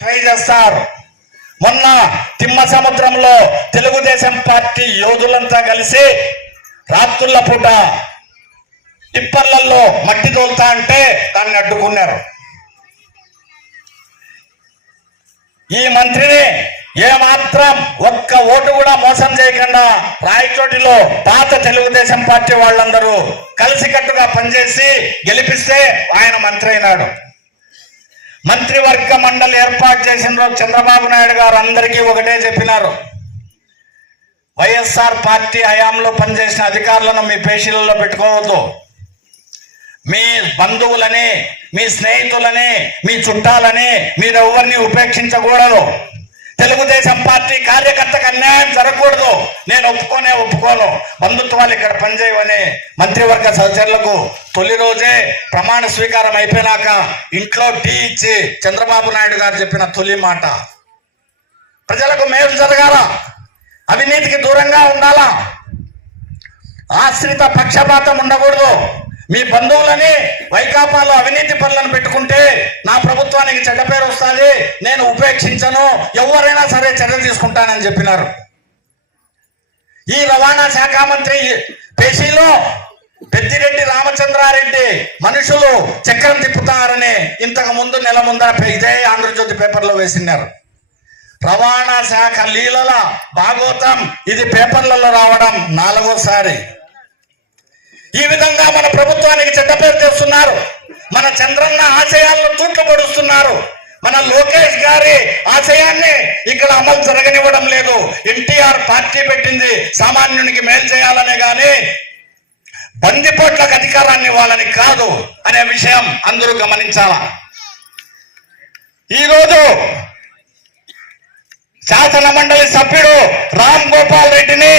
Try చేస్తారు మొన్న తిమ్మ సముద్రంలో తెలుగుదేశం పార్టీ యోధులంతా కలిసి రాత్రుల పూట టిప్పర్లలో మట్టి తోలుతా అంటే దాన్ని అడ్డుకున్నారు. ఈ మంత్రిని ఏమాత్రం ఒక్క ఓటు కూడా మోసం చేయకుండా రాయచోటిలో పాత తెలుగుదేశం పార్టీ వాళ్ళందరూ కలిసికట్టుగా పనిచేసి గెలిపిస్తే ఆయన మంత్రి అయినాడు. మంత్రివర్గ మండలి ఏర్పాటు చేసిన రోజు చంద్రబాబు నాయుడు గారు. అందరికీ ఒకటే చెప్పినారు. వైఎస్ఆర్ పార్టీ హయాంలో పనిచేసిన అధికారులను మీ పేషీలలో పెట్టుకోవద్దు. మీ బంధువులని మీ స్నేహితులని మీ చుట్టాలని మీరెవరిని ఉపేక్షించకూడదు. తెలుగుదేశం పార్టీ కార్యకర్తకు అన్యాయం జరగకూడదు. నేను ఒప్పుకోనే ఒప్పుకోను. బంధుత్వాలు ఇక్కడ పనిచేయవని మంత్రివర్గ సహచరులకు తొలి రోజే ప్రమాణ స్వీకారం అయిపోయినాక ఇంట్లో టీ ఇచ్చి చంద్రబాబు నాయుడు గారు చెప్పిన తొలి మాట. ప్రజలకు మేలు జరగాల. అవినీతికి దూరంగా ఉండాలా. ఆశ్రిత పక్షపాతం ఉండకూడదు. మీ బంధువులని వైకాపాలో అవినీతి పనులను పెట్టుకుంటే నా ప్రభుత్వానికి చెడ్డ పేరు వస్తుంది. నేను ఉపేక్షించను. ఎవరైనా సరే చర్య తీసుకుంటానని చెప్పినారు. ఈ రవాణా శాఖ మంత్రి పేషీలో పెద్దిరెడ్డి రామచంద్రారెడ్డి మనుషులు చక్రం తిప్పుతారని ఇంతకు ముందు నెల ముందర ఇదే ఆంధ్రజ్యోతి పేపర్లో వేసినారు. రవాణా శాఖ లీలల భాగోతం ఇది పేపర్లలో రావడం నాలుగోసారి. ఈ విధంగా మన ప్రభుత్వానికి చెడ్డ పేరు తెస్తున్నారు. మన చంద్రన్న ఆశయాలను తూట్లు పడుస్తున్నారు మన లోకేష్ గారి ఆశయాన్ని ఇక్కడ అమలు జరగనివ్వడం లేదు. ఎన్టీఆర్ పార్టీ పెట్టింది సామాన్యునికి మేలు చేయాలనే కానీ బందిపోట్లకు అధికారాన్ని ఇవ్వాలని కాదు అనే విషయం అందరూ గమనించాల? ఈరోజు శాసన మండలి సభ్యుడు రామ్ గోపాల్ రెడ్డిని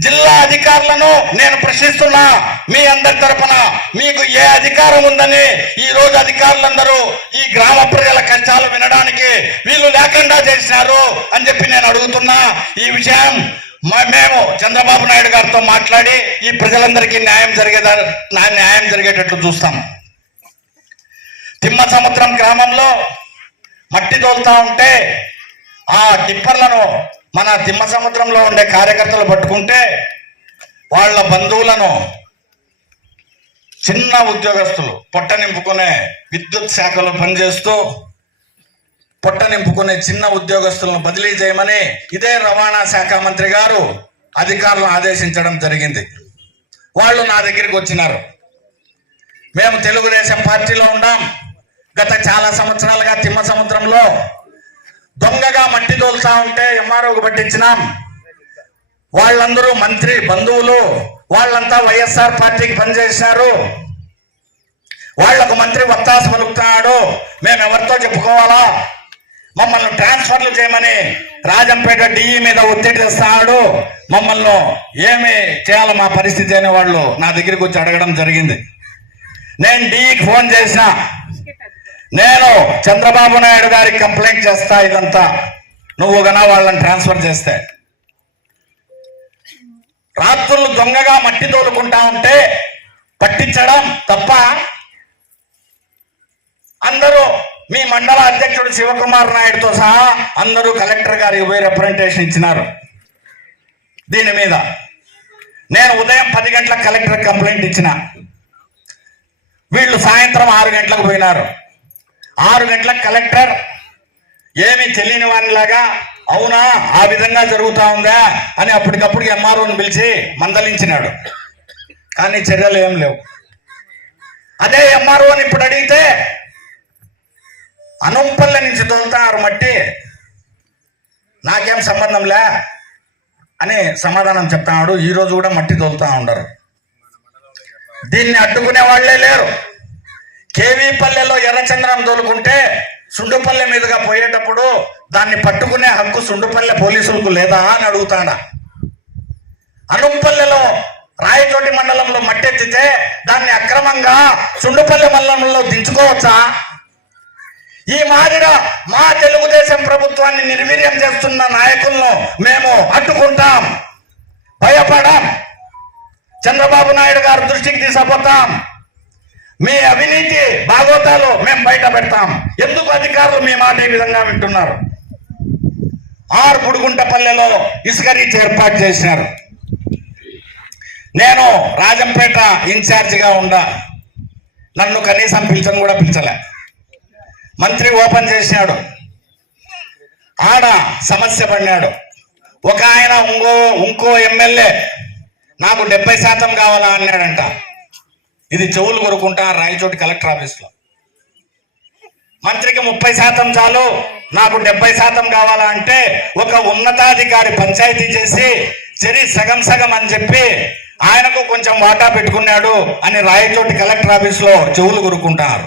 జిల్లా అధికారులను నేను ప్రశ్నిస్తున్నా మీ అందరి తరపున. మీకు ఏ అధికారం ఉందని ఈ రోజు అధికారులందరూ ఈ గ్రామ ప్రజల కష్టాలు వినడానికి వీళ్ళు లేకుండా చేసినారు అని చెప్పి నేను అడుగుతున్నా. ఈ విషయం మేము చంద్రబాబు నాయుడు గారితో మాట్లాడి ఈ ప్రజలందరికీ న్యాయం జరిగేదా నా- న్యాయం జరిగేటట్లు చూస్తాం. తిమ్మ సముద్రం గ్రామంలో మట్టి తోలుతా ఉంటే ఆ టిప్పర్లను మన తిమ్మ సముద్రంలో ఉండే కార్యకర్తలు పట్టుకుంటే వాళ్ళ బంధువులను చిన్న ఉద్యోగస్తులు పొట్ట నింపుకునే విద్యుత్ శాఖలో పనిచేస్తూ పొట్ట నింపుకునే చిన్న ఉద్యోగస్తులను బదిలీ చేయమని ఇదే రవాణా శాఖ మంత్రి గారు అధికారులను ఆదేశించడం జరిగింది. వాళ్ళు నా దగ్గరికి వచ్చినారు. మేము తెలుగుదేశం పార్టీలో ఉన్నాం గత చాలా సంవత్సరాలుగా తిమ్మ సముద్రంలో దొంగగా మట్టి తోలుతా ఉంటే ఎంఆర్ఓకి పట్టించినాం. వాళ్ళందరూ మంత్రి బంధువులు వాళ్ళంతా వైఎస్ఆర్ పార్టీకి పనిచేసినారు వాళ్ళకు మంత్రి వత్తాసు పలుకుతున్నాడు. మేము ఎవరితో చెప్పుకోవాలా? మమ్మల్ని ట్రాన్స్ఫర్లు చేయమని రాజంపేట డిఈ మీద ఒత్తిడి తెస్తున్నాడు మమ్మల్ని ఏమి చేయాలి మా పరిస్థితి అనే వాళ్ళు నా దగ్గరికి వచ్చి అడగడం జరిగింది. నేను డిఈకి ఫోన్ చేసిన. నేను చంద్రబాబు నాయుడు గారికి కంప్లైంట్ చేస్తా ఇదంతా. నువ్వు గనా వాళ్ళని ట్రాన్స్ఫర్ చేస్తే. రాత్రులు దొంగగా మట్టి తోలుకుంటా ఉంటే పట్టించడం తప్ప అందరూ మీ మండల అధ్యక్షుడు శివకుమార్ నాయుడుతో సహా అందరూ కలెక్టర్ గారికి పోయి రిప్రజెంటేషన్ ఇచ్చినారు. దీని మీద నేను ఉదయం పది గంటలకు కలెక్టర్ కంప్లైంట్ ఇచ్చిన. వీళ్ళు సాయంత్రం ఆరు గంటలకు పోయినారు. ఆరు గంటలకు కలెక్టర్. ఏమీ తెలియని వానిలాగా అవునా ఆ విధంగా జరుగుతా ఉందా అని అప్పటికప్పుడు ఎంఆర్ఓని పిలిచి మందలించినాడు. కానీ చర్యలు ఏం లేవు. అదే ఎంఆర్ఓని ఇప్పుడు అడిగితే అనుంపల్లె నుంచి తోలుతారు మట్టి నాకేం సంబంధంలే అని సమాధానం చెప్తాడు. ఈరోజు కూడా మట్టి తోలుతా ఉండరు. దీన్ని అడ్డుకునే వాళ్ళే లేరు. కేవీపల్లెలో ఎర్రచంద్రం తోలుకుంటే సుండుపల్లె మీదుగా పోయేటప్పుడు దాన్ని పట్టుకునే హక్కు సుండుపల్లె పోలీసులకు లేదా అని అడుగుతాడా. అనుంపల్లెలో రాయచోటి మండలంలో మట్టెత్తితే దాన్ని అక్రమంగా సుండుపల్లె మండలంలో దించుకోవచ్చా? ఈ మాదిర మా తెలుగుదేశం ప్రభుత్వాన్ని నిర్వీర్యం చేస్తున్న నాయకులను మేము అడ్డుకుంటాం భయపడం చంద్రబాబు నాయుడు గారు దృష్టికి తీసుకుపోతాం. మీ అవినీతి భాగోతాలు మేము బయట పెడతాం. ఎందుకు అధికారులు మీ మాట ఈ విధంగా వింటున్నారు? ఆరు పుడుగుంటపల్లెలో ఇసుక రీచ్ ఏర్పాటు చేసినారు. నేను రాజంపేట ఇన్ఛార్జిగా ఉండా నన్ను కనీసం పిలిచని కూడా పిలిచలే. మంత్రి ఓపెన్ చేసినాడు. ఆడ సమస్య పడినాడు. ఒక ఆయన ఇంకో ఇంకో ఎమ్మెల్యే నాకు డెబ్బై శాతం కావాలా అన్నాడంట. ఇది చెవులు కొరుకుంటా రాయచోటి కలెక్టర్ ఆఫీస్లో. మంత్రికి ముప్పై శాతం చాలు నాకు డెబ్బై శాతం కావాలా అంటే ఒక ఉన్నతాధికారి పంచాయతీ చేసి సరి సగం సగం అని చెప్పి ఆయనకు కొంచెం వాటా పెట్టుకున్నాడు అని రాయచోటి కలెక్టర్ ఆఫీస్లో చెవులు కొరుకుంటారు.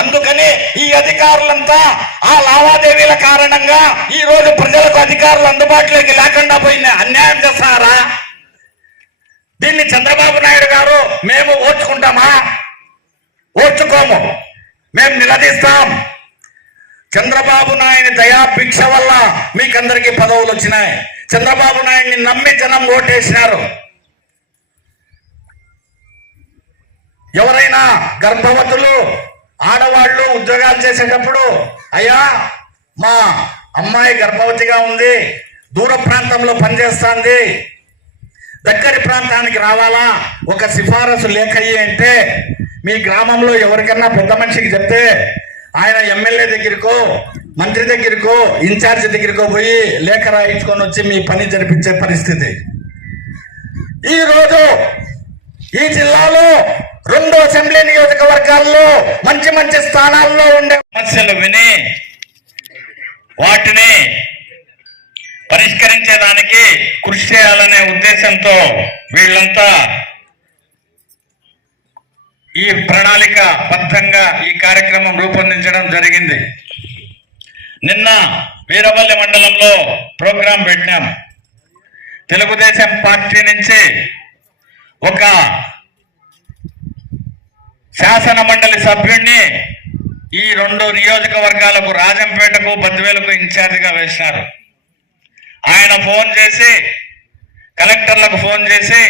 అందుకని ఈ అధికారులంతా ఆ లావాదేవీల కారణంగా ఈ రోజు ప్రజలకు అధికారులు అందుబాటులోకి లేకుండా పోయిన అన్యాయం చేస్తారా దీన్ని చంద్రబాబు నాయుడు గారు మేము ఓర్చుకుంటామా? ఓర్చుకోము. మేము నిలదీస్తాం. చంద్రబాబు నాయుడు దయాభిక్ష వల్ల మీకందరికీ పదవులు వచ్చినాయి. చంద్రబాబు నాయుడిని నమ్మి జనం ఓటేసినారు. ఎవరైనా గర్భవతులు ఆడవాళ్ళు ఉద్యోగాలు చేసేటప్పుడు అయ్యా మా అమ్మాయి గర్భవతిగా ఉంది దూర ప్రాంతంలో పనిచేస్తుంది దగ్గరి ప్రాంతానికి రావాలా? ఒక సిఫారసు లేఖ అంటే మీ గ్రామంలో ఎవరికన్నా పెద్ద మనిషికి చెప్తే ఆయన ఎమ్మెల్యే దగ్గరకో మంత్రి దగ్గరకో ఇన్ఛార్జ్ దగ్గరకో పోయి లేఖ రాయించుకొని వచ్చి మీ పని జరిపించే పరిస్థితి. ఈరోజు ఈ జిల్లాలో రెండు అసెంబ్లీ నియోజకవర్గాల్లో మంచి మంచి స్థానాల్లో ఉండే సమస్యలు విని వాటిని పరిష్కరించేదానికి కృషి చేయాలనే ఉద్దేశంతో వీళ్ళంతా ఈ ప్రణాళిక బద్ధంగా ఈ కార్యక్రమం రూపొందించడం జరిగింది. నిన్న వీరవల్లి మండలంలో ప్రోగ్రాం పెట్టినాం. తెలుగుదేశం పార్టీ నుంచి ఒక శాసన మండలి సభ్యుణ్ణి ఈ రెండు నియోజకవర్గాలకు రాజంపేటకు బద్వేలకు ఇన్ఛార్జిగా వేసినారు. ఆయన ఫోన్ చేసి కలెక్టర్లకు ఫోన్ చేసి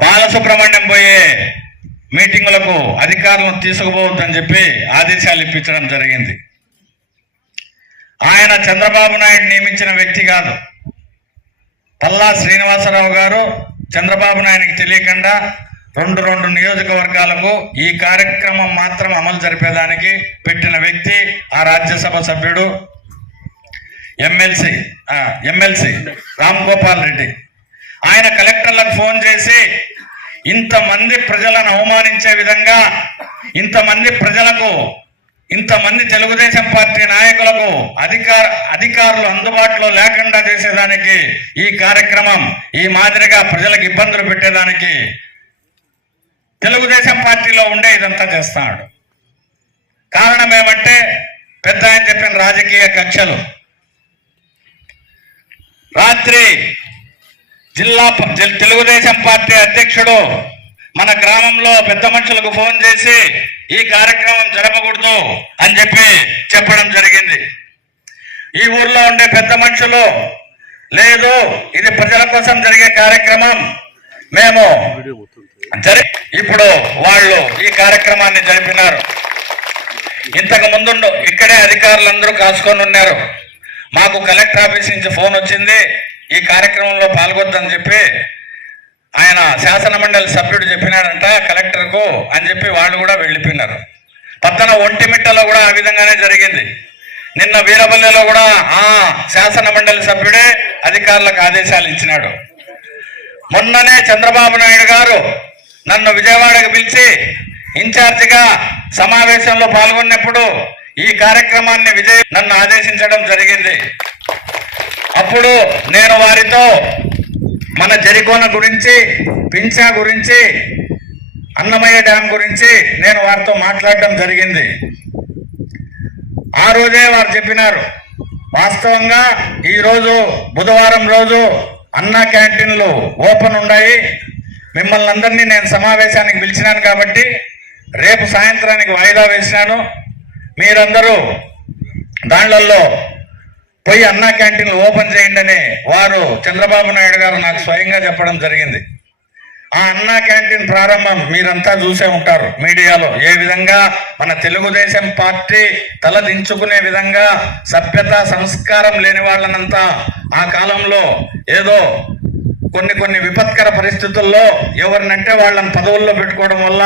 బాలసుబ్రహ్మణ్యం పోయే మీటింగులకు అధికారులను తీసుకుపోవద్దని చెప్పి ఆదేశాలు ఇప్పించడం జరిగింది. ఆయన చంద్రబాబు నాయుడు నియమించిన వ్యక్తి కాదు. పల్లా శ్రీనివాసరావు గారు చంద్రబాబు నాయుడికి తెలియకుండా రెండు రెండు నియోజకవర్గాలకు ఈ కార్యక్రమం మాత్రం అమలు జరిపేదానికి పెట్టిన వ్యక్తి ఆ రాజ్యసభ సభ్యుడు. MLC MLC Ram Gopal Reddy. ఆయన కలెక్టర్లకు ఫోన్ చేసి ఇంతమంది ప్రజలను అవమానించే విధంగా ఇంతమంది ప్రజలకు ఇంతమంది తెలుగుదేశం పార్టీ నాయకులకు అధికార అధికారులు అందుబాటులో లేకుండా చేసేదానికి ఈ కార్యక్రమం ఈ మాదిరిగా ప్రజలకు ఇబ్బందులు పెట్టేదానికి తెలుగుదేశం పార్టీలో ఉండే ఇదంతా చేస్తాడు. కారణం ఏమంటే పెద్ద ఆయన చెప్పిన రాజకీయ కక్షలు. రాత్రి జిల్లా తెలుగుదేశం పార్టీ అధ్యక్షుడు మన గ్రామంలో పెద్ద మనుషులకు ఫోన్ చేసి ఈ కార్యక్రమం జరపకూడదు అని చెప్పి చెప్పడం జరిగింది. ఈ ఊర్లో ఉండే పెద్ద మనుషులు లేదు ఇది ప్రజల కోసం జరిగే కార్యక్రమం మేము జరి ఇప్పుడు వాళ్ళు ఈ కార్యక్రమాన్ని జరిపినారు. ఇంతకు ముందు ఇక్కడే అధికారులందరూ కాసుకొని ఉన్నారు. మాకు కలెక్టర్ ఆఫీస్ నుంచి ఫోన్ వచ్చింది ఈ కార్యక్రమంలో పాల్గొద్దని చెప్పి ఆయన శాసన మండలి సభ్యుడు చెప్పినాడంట కలెక్టర్కు అని చెప్పి వాళ్ళు కూడా వెళ్ళిపోయినారు. పక్కన ఒంటిమిట్టలో కూడా ఆ విధంగానే జరిగింది. నిన్న వీరపల్లిలో కూడా ఆ శాసన మండలి సభ్యుడే అధికారులకు ఆదేశాలు ఇచ్చినాడు. మొన్ననే చంద్రబాబు నాయుడు గారు నన్ను విజయవాడకు పిలిచి ఇన్ఛార్జిగా సమావేశంలో పాల్గొన్నప్పుడు ఈ కార్యక్రమాన్ని విజయ్ నన్ను ఆదేశించడం జరిగింది. అప్పుడు నేను వారితో మన జరికోన గురించి పింఛా గురించి అన్నమయ్య డ్యామ్ గురించి నేను వారితో మాట్లాడడం జరిగింది. ఆ రోజే వారు చెప్పినారు. వాస్తవంగా ఈరోజు బుధవారం రోజు అన్న క్యాంటీన్లు ఓపెన్ ఉన్నాయి. మిమ్మల్ని అందరినీ నేను సమావేశానికి పిలిచినాను కాబట్టి రేపు సాయంత్రానికి వాయిదా వేసినాను. మీరందరూ దాండ్లలో పోయి అన్నా క్యాంటీన్లు ఓపెన్ చేయండి అని వారు చంద్రబాబు నాయుడు గారు నాకు స్వయంగా చెప్పడం జరిగింది. ఆ అన్నా క్యాంటీన్ ప్రారంభం మీరంతా చూసే ఉంటారు మీడియాలో. ఏ విధంగా మన తెలుగుదేశం పార్టీ తల దించుకునే విధంగా సభ్యత సంస్కారం లేని వాళ్ళనంతా ఆ కాలంలో ఏదో కొన్ని కొన్ని విపత్కర పరిస్థితుల్లో ఎవరినంటే వాళ్ళని పదవుల్లో పెట్టుకోవడం వల్ల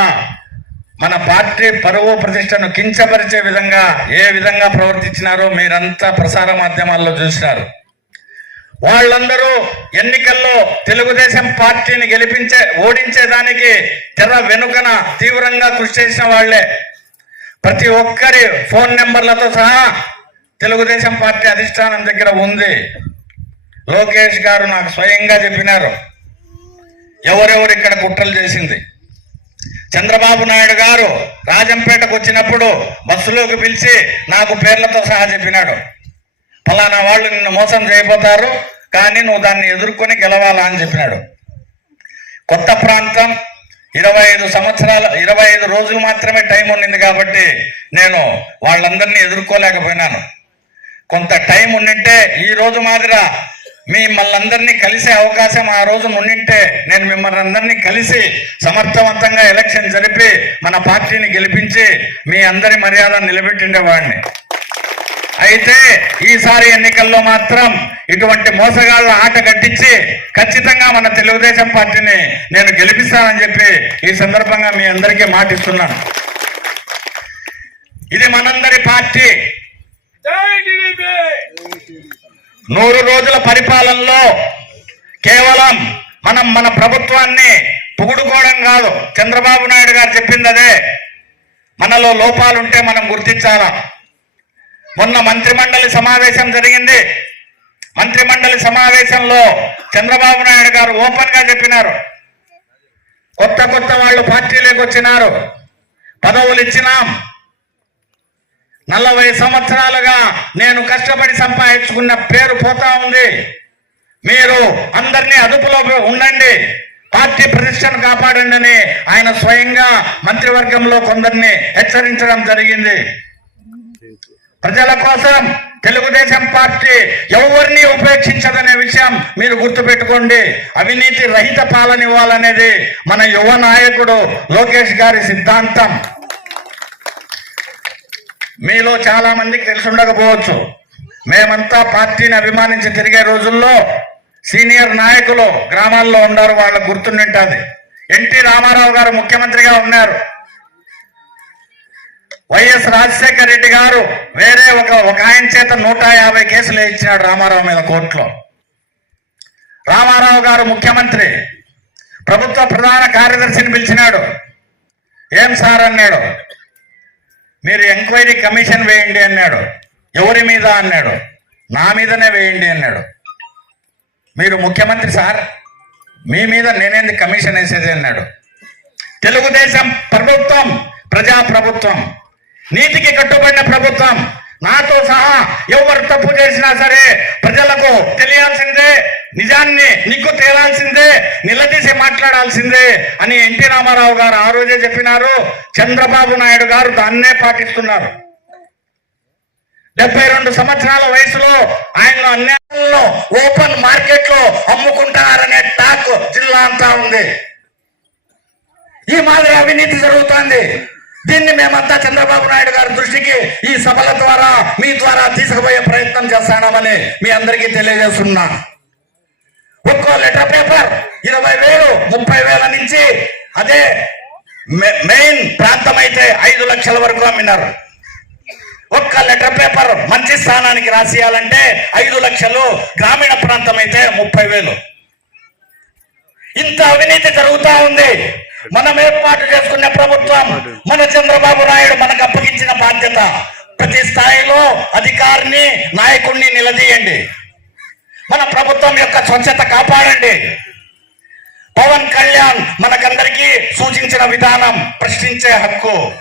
మన పార్టీ పరువు ప్రతిష్టను కించపరిచే విధంగా ఏ విధంగా ప్రవర్తించినారో మీరంతా ప్రసార మాధ్యమాల్లో చూసినారు. వాళ్ళందరూ ఎన్నికల్లో తెలుగుదేశం పార్టీని గెలిపించే ఓడించేదానికి తెర వెనుకన తీవ్రంగా కృషి చేసిన వాళ్ళే ప్రతి ఒక్కరి ఫోన్ నెంబర్లతో సహా తెలుగుదేశం పార్టీ అధిష్టానం దగ్గర ఉంది. లోకేష్ గారు నాకు స్వయంగా చెప్పినారు. ఎవరెవరు ఇక్కడ కుట్రలు చేసింది? చంద్రబాబు నాయుడు గారు రాజంపేటకు వచ్చినప్పుడు బస్సులోకి పిలిచి నాకు పేర్లతో సహా చెప్పినాడు. ఫలానా వాళ్ళు నిన్ను మోసం చేయబోతారు కానీ నువ్వు దాన్ని ఎదుర్కొని గెలవాలా అని చెప్పినాడు. కొత్త ప్రాంతం ఇరవై ఐదు సంవత్సరాల ఇరవై ఐదు రోజులు మాత్రమే టైం ఉండింది కాబట్టి నేను వాళ్ళందరినీ ఎదుర్కోలేకపోయినాను. కొంత టైం ఉండింటే ఈ రోజు మాదిరా మిమ్మల్ని అందరినీ కలిసే అవకాశం ఆ రోజు ఉండింటే నేను మిమ్మల్ని అందరినీ కలిసి సమర్థవంతంగా ఎలక్షన్ జరిపి మన పార్టీని గెలిపించి మీ అందరి మర్యాద నిలబెట్టిండేవాడిని. అయితే ఈసారి ఎన్నికల్లో మాత్రం ఇటువంటి మోసగాళ్ళ ఆట కట్టించి ఖచ్చితంగా మన తెలుగుదేశం పార్టీని నేను గెలిపిస్తానని చెప్పి ఈ సందర్భంగా మీ అందరికీ మాటిస్తున్నాను. ఇది మనందరి పార్టీ. నూరు రోజుల పరిపాలనలో కేవలం మనం మన ప్రభుత్వాన్ని పొగుడుకోవడం కాదు. చంద్రబాబు నాయుడు గారు చెప్పింది అదే. మనలో లోపాలుంటే మనం గుర్తించాలా? మొన్న మంత్రిమండలి సమావేశం జరిగింది. మంత్రిమండలి సమావేశంలో చంద్రబాబు నాయుడు గారు ఓపెన్గా చెప్పినారు. కొత్త కొత్త వాళ్ళు పార్టీలోకి వచ్చినారు. పదవులు ఇచ్చినాం. నలభై సంవత్సరాలుగా నేను కష్టపడి సంపాదించుకున్న పేరు పోతా ఉంది. మీరు అందరినీ అదుపులో ఉండండి. పార్టీ ప్రతిష్టను కాపాడండి అని ఆయన స్వయంగా మంత్రివర్గంలో కొందరిని హెచ్చరించడం జరిగింది. ప్రజల కోసం తెలుగుదేశం పార్టీ ఎవరిని ఉపేక్షించదనే విషయం మీరు గుర్తుపెట్టుకోండి. అవినీతి రహిత పాలన ఇవ్వాలనేది మన యువ నాయకుడు లోకేష్ గారి సిద్ధాంతం. మీలో చాలా మందికి తెలిసి ఉండకపోవచ్చు. మేమంతా పార్టీని అభిమానించి తిరిగే రోజుల్లో సీనియర్ నాయకులు గ్రామాల్లో ఉన్నారు వాళ్ళ గుర్తుండింటుంది ఎన్టీ రామారావు గారు ముఖ్యమంత్రిగా ఉన్నారు. వైఎస్ రాజశేఖర రెడ్డి గారు వేరే ఒక ఒక ఆయన చేత నూట యాభై కేసులు ఇచ్చినాడు రామారావు మీద కోర్టులో. రామారావు గారు ముఖ్యమంత్రి ప్రభుత్వ ప్రధాన కార్యదర్శిని పిలిచినాడు. ఏం సార్ అన్నాడు? మీరు ఎంక్వైరీ కమిషన్ వేయండి అన్నాడు. ఎవరి మీద అన్నాడు? నా మీదనే వేయండి అన్నాడు. మీరు ముఖ్యమంత్రి సార్ మీ మీద నేనేంది కమిషన్ వేసేది అన్నాడు. తెలుగుదేశం ప్రభుత్వం ప్రజా ప్రభుత్వం నీతికి కట్టుబడిన ప్రభుత్వం నాతో సహా ఎవరు తప్పు చేసినా సరే ప్రజలకు తెలియాల్సిందే నిజాన్ని నిగ్గు తేలాల్సిందే నిలదీసి మాట్లాడాల్సిందే అని ఎన్టీ రామారావు గారు ఆ రోజే చెప్పినారు. చంద్రబాబు నాయుడు గారు దాన్నే పాటిస్తున్నారు. డెబ్బై రెండు సంవత్సరాల వయసులో ఆయన అన్యాయంలో ఓపెన్ మార్కెట్లో అమ్ముకుంటారనే టాక్ జిల్లా అంతా ఉంది. ఈ మాదిరి అవినీతి జరుగుతోంది. దీన్ని మేమంతా చంద్రబాబు నాయుడు గారి దృష్టికి ఈ సభల ద్వారా మీ ద్వారా తీసుకుపోయే ప్రయత్నం చేస్తామని మీ అందరికీ తెలియజేస్తున్నా. ఒక్కో లెటర్ పేపర్ ఇరవై వేలు ముప్పై వేల నుంచి అదే మె- మెయిన్ ప్రాంతం అయితే ఐదు లక్షల వరకు అమ్మినారు. ఒక్క లెటర్ పేపర్ మంచి స్థానానికి రాసియాలంటే ఐదు లక్షలు గ్రామీణ ప్రాంతం అయితే ముప్పై వేలు. ఇంత అవినీతి జరుగుతూ ఉంది. మనం ఏర్పాటు చేసుకున్న ప్రభుత్వం మన చంద్రబాబు నాయుడు మనకు అప్పగించిన బాధ్యత. ప్రతి స్థాయిలో అధికారిని నాయకుడిని నిలదీయండి. మన ప్రభుత్వం యొక్క స్వచ్ఛత కాపాడండి. పవన్ కళ్యాణ్ మనకందరికీ సూచించిన విధానం ప్రశ్నించే హక్కు.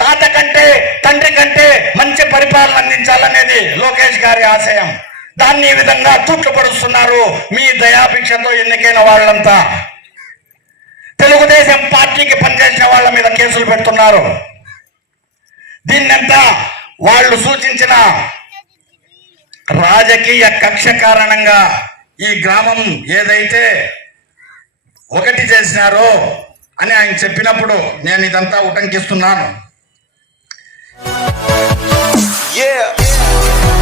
తాత కంటే తండ్రి కంటే మంచి పరిపాలన అందించాలనేది లోకేష్ గారి ఆశయం. దాన్ని ఈ విధంగా తూట్లు పడుస్తున్నారు మీ దయాభిక్షతో ఎన్నికైన వాళ్ళంతా. తెలుగుదేశం పార్టీకి పనిచేసే వాళ్ళ మీద కేసులు పెడుతున్నారు దీన్నంతా వాళ్ళు సూచించిన రాజకీయ కక్ష కారణంగా ఈ గ్రామం ఏదైతే ఒకటి చేసినారో అని ఆయన చెప్పినప్పుడు నేను ఇదంతా ఉటంకిస్తున్నాను Yeah.